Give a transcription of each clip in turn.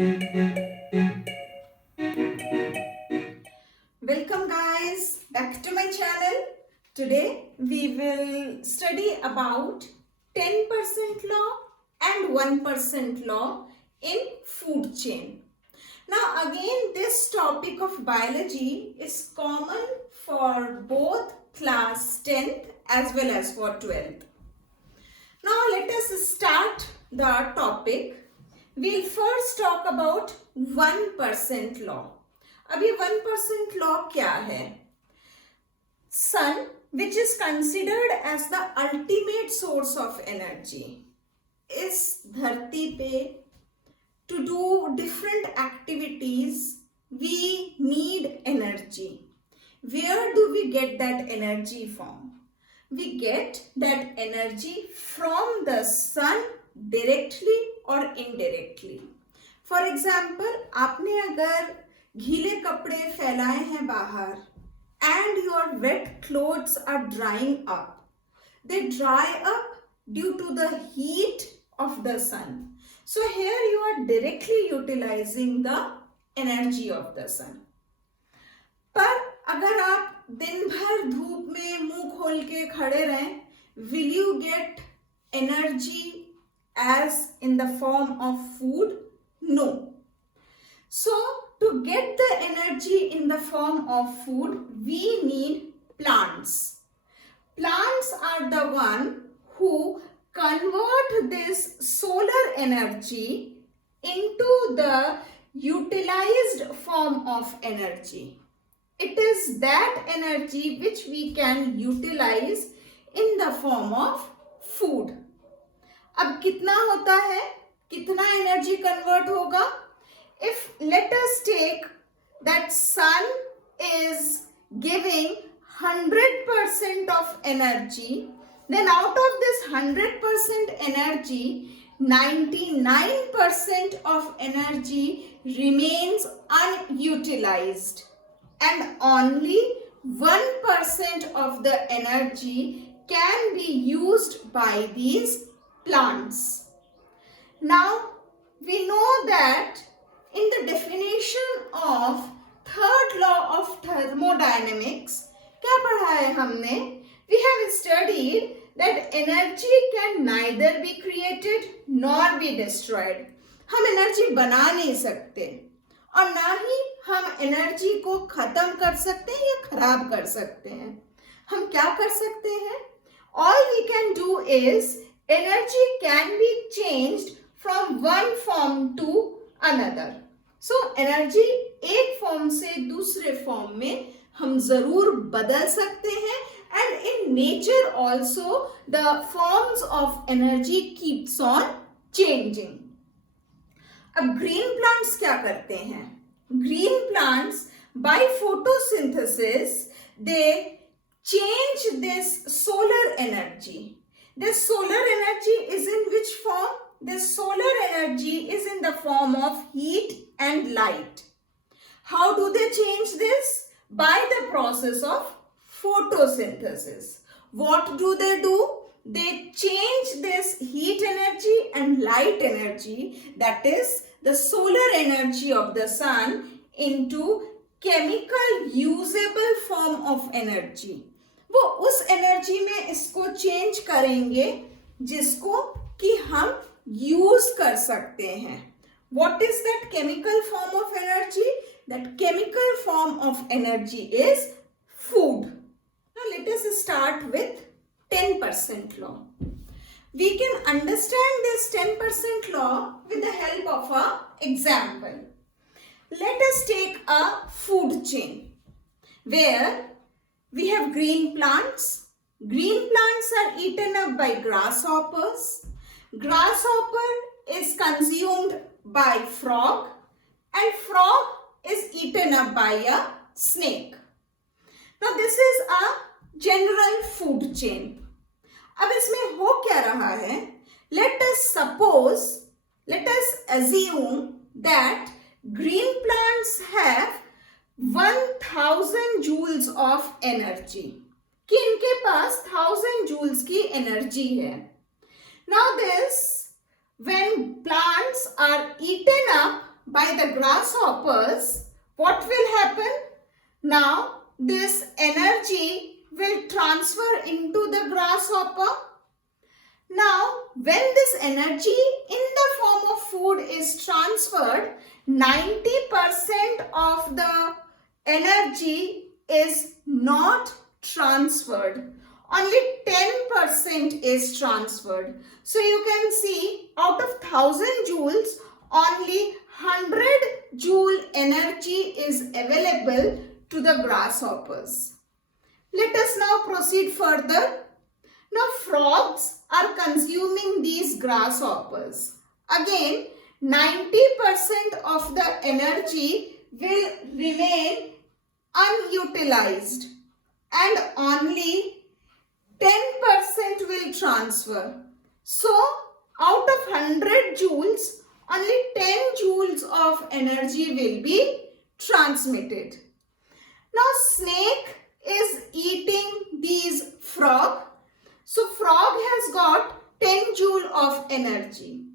Welcome guys back to my channel. Today we will study about 10% law and 1% law in food chain. Now again this topic of biology is common for both class 10th as well as for 12th. Now let us start the topic. We'll first talk about 1% law. अब ये 1% law क्या है? सन which is considered as the ultimate source of energy, इस धरती पे to do different activities we need energy. Where do we get that energy from? We get that energy from the sun directly or indirectly. For example, आपने अगर गीले कपड़े फैलाए हैं बाहर and your wet clothes are drying up. They dry up due to the heat of the sun. So here you are directly utilizing the energy of the sun. पर अगर आप दिन भर धूप में मुंह खोल के खड़े रहें, will you get energy as in the form of food? No. So to get the energy in the form of food, we need plants. Plants are the one who convert this solar energy into the utilized form of energy. It is that energy which we can utilize in the form of food. अब कितना होता है? कितना energy convert होगा? If let us take that sun is giving 100% of energy, then out of this 100% energy, 99% of energy remains unutilized and only 1% of the energy can be used by these plants. Now, we know that in the definition of third law of thermodynamics, क्या पढ़ा है हमने? We have studied that energy can neither be created nor be destroyed. हम energy बना नहीं सकते और ना ही हम एनर्जी को खत्म कर सकते हैं या खराब कर सकते हैं. हम क्या कर सकते हैं? All we can do is energy can be changed from one form to another. So energy एक फॉर्म से दूसरे फॉर्म में हम जरूर बदल सकते हैं and in nature also the forms of energy keeps on changing. अब green plants क्या करते हैं? Green plants by photosynthesis they change this solar energy. This solar energy is in which form? This solar energy is in the form of heat and light. How do they change this? By the process of photosynthesis. What do? They change this heat energy and light energy, that is the solar energy of the sun, into chemical usable form of energy. वो उस energy में इसको change करेंगे जिसको कि हम use कर सकते हैं. What is that chemical form of energy? That chemical form of energy is food. Now let us start with 10% law. We can understand this 10% law with the help of an example. Let us take a food chain where we have green plants. Green plants are eaten up by grasshoppers. Grasshopper is consumed by frog and frog is eaten up by a snake. Now this is a general food chain. अब इसमें हो क्या रहा है? Let us assume that green plants have 1000 joules of energy. कि इनके पास 1000 joules की energy है. Now this, when plants are eaten up by the grasshoppers, what will happen? Now this energy will transfer into the grasshopper. Now when this energy in the form of food is transferred, 90% of the energy is not transferred. Only 10% is transferred. So you can see out of 1000 joules, only 100 joule energy is available to the grasshoppers. Let us now proceed further. Now frogs are consuming these grasshoppers. Again, 90% of the energy will remain unutilized and only 10% will transfer. So out of 100 joules, only 10 joules of energy will be transmitted. Now snake is eating these frog. So frog has got 10 joule of energy.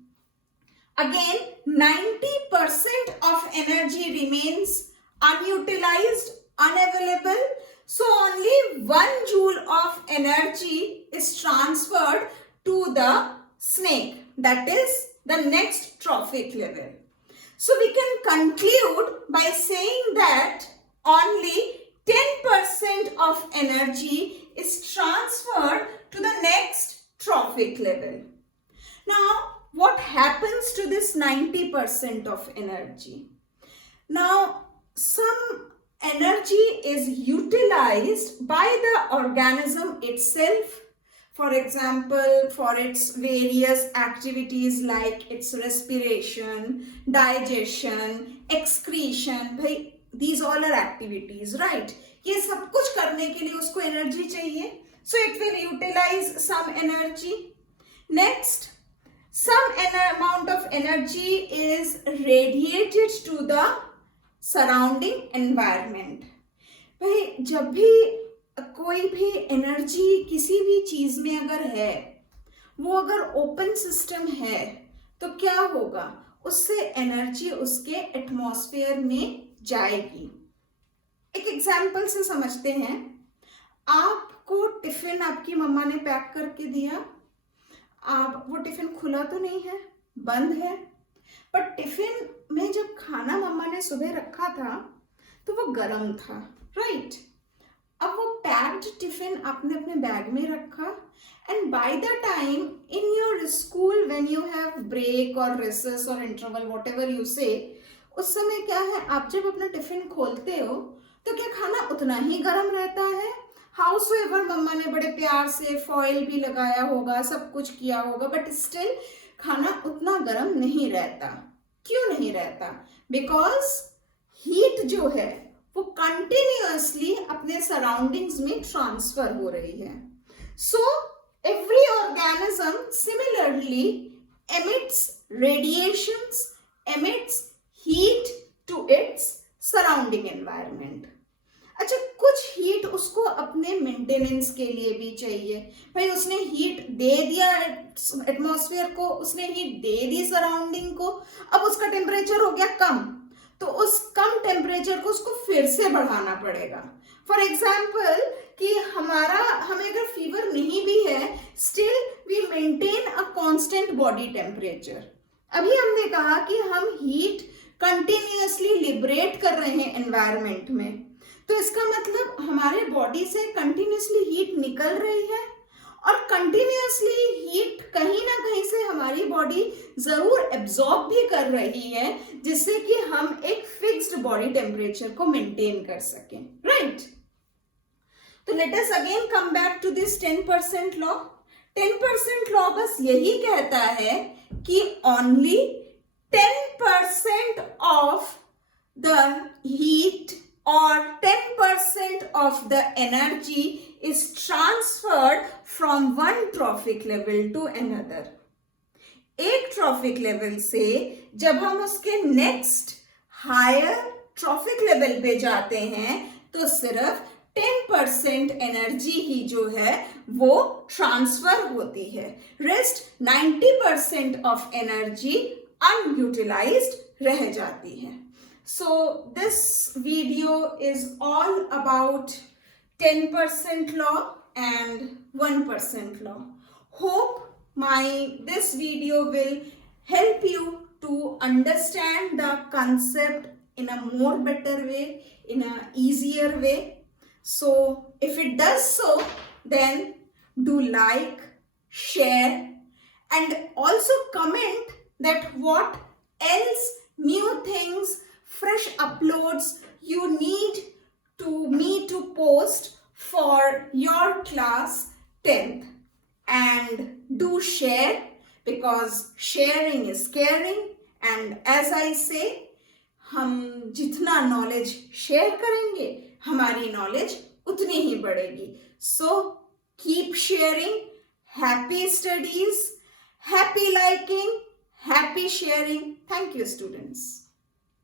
Again, 90% of energy remains unutilized, unavailable. So only 1 joule of energy is transferred to the snake. That is the next trophic level. So we can conclude by saying that only 10% of energy is transferred to the next trophic level. Now, what happens to this 90% of energy? Now, some energy is utilized by the organism itself. For example, for its various activities like its respiration, digestion, excretion. भाई, these all are activities, right? ये सब कुछ करने के लिए उसको energy चाहिए. So it will utilize some energy. Next, some amount of energy is radiated to the surrounding environment. भाई जब भी कोई भी एनर्जी किसी भी चीज में अगर है, वो अगर ओपन सिस्टम है तो क्या होगा? उससे एनर्जी उसके एटमॉस्फेयर में जाएगी. एक एग्जाम्पल से समझते हैं. आपको टिफिन आपकी मम्मा ने पैक करके दिया. आप वो टिफिन खुला तो नहीं है, बंद है, पर टिफिन में जब खाना मम्मा ने सुबह रखा था तो वो गर्म था, राइट? अब वो पैक्ड टिफिन आपने अपने बैग में रखा and by the time in your school when you have break और रिसेस और इंटरवल व्हाटएवर यू से, उस समय क्या है, आप जब अपना टिफिन खोलते हो तो क्या खाना उतना ही गर्म रहता है? हाउसएवर मम्मा ने बड़े प्यार से फॉइल भी लगाया होगा, सब कुछ किया होगा, बट स्टिल खाना उतना गर्म नहीं रहता. क्यों नहीं रहता? बिकॉज हीट जो है वो कंटिन्यूअसली अपने सराउंडिंग्स में ट्रांसफर हो रही है. So every organism similarly emits radiations, emits heat to its surrounding environment. अच्छा, कुछ हीट उसको अपने मेंटेनेंस के लिए भी चाहिए. भाई उसने हीट दे दिया एटमॉस्फेयर को, उसने हीट दे दी सराउंडिंग को, अब उसका टेम्परेचर हो गया कम, तो उस कम टेम्परेचर को उसको फिर से बढ़ाना पड़ेगा. फॉर एग्जाम्पल कि हमें अगर फीवर नहीं भी है, still we maintain a constant body temperature. अभी हमने कहा कि हम हीट कंटिन्यूअसली लिबरेट कर रहे हैं एनवायरनमेंट में, तो इसका मतलब हमारे बॉडी से कंटिन्यूअसली हीट निकल रही है और कंटिन्यूअसली हीट कहीं ना कहीं से हमारी बॉडी जरूर एब्जॉर्ब भी कर रही है, जिससे कि हम एक फिक्स्ड बॉडी टेम्परेचर को मेंटेन कर सकें, राइट? तो let us again come back to this 10% law. 10% law बस यही कहता है कि only 10% of the heat or 10% of the energy is transferred from one trophic level to another. एक ट्रॉफिक लेवल से जब हम उसके नेक्स्ट हायर ट्रॉफिक लेवल पे जाते हैं तो सिर्फ 10% एनर्जी ही जो है वो ट्रांसफर होती है. रेस्ट 90% ऑफ एनर्जी अनयूटिलाइज्ड रह जाती है. So this video is all about 10% law and 1% law. Hope this video will help you to understand the concept in a more better way, in a easier way. So if it does so, then do like, share, and also comment that what else new things, fresh uploads you need to post for your class 10th. And do share, because sharing is caring. And as I say, हम जितना knowledge share करेंगे हमारी knowledge उतनी ही बढ़ेगी. So keep sharing. Happy studies, happy liking, happy sharing. Thank you, students.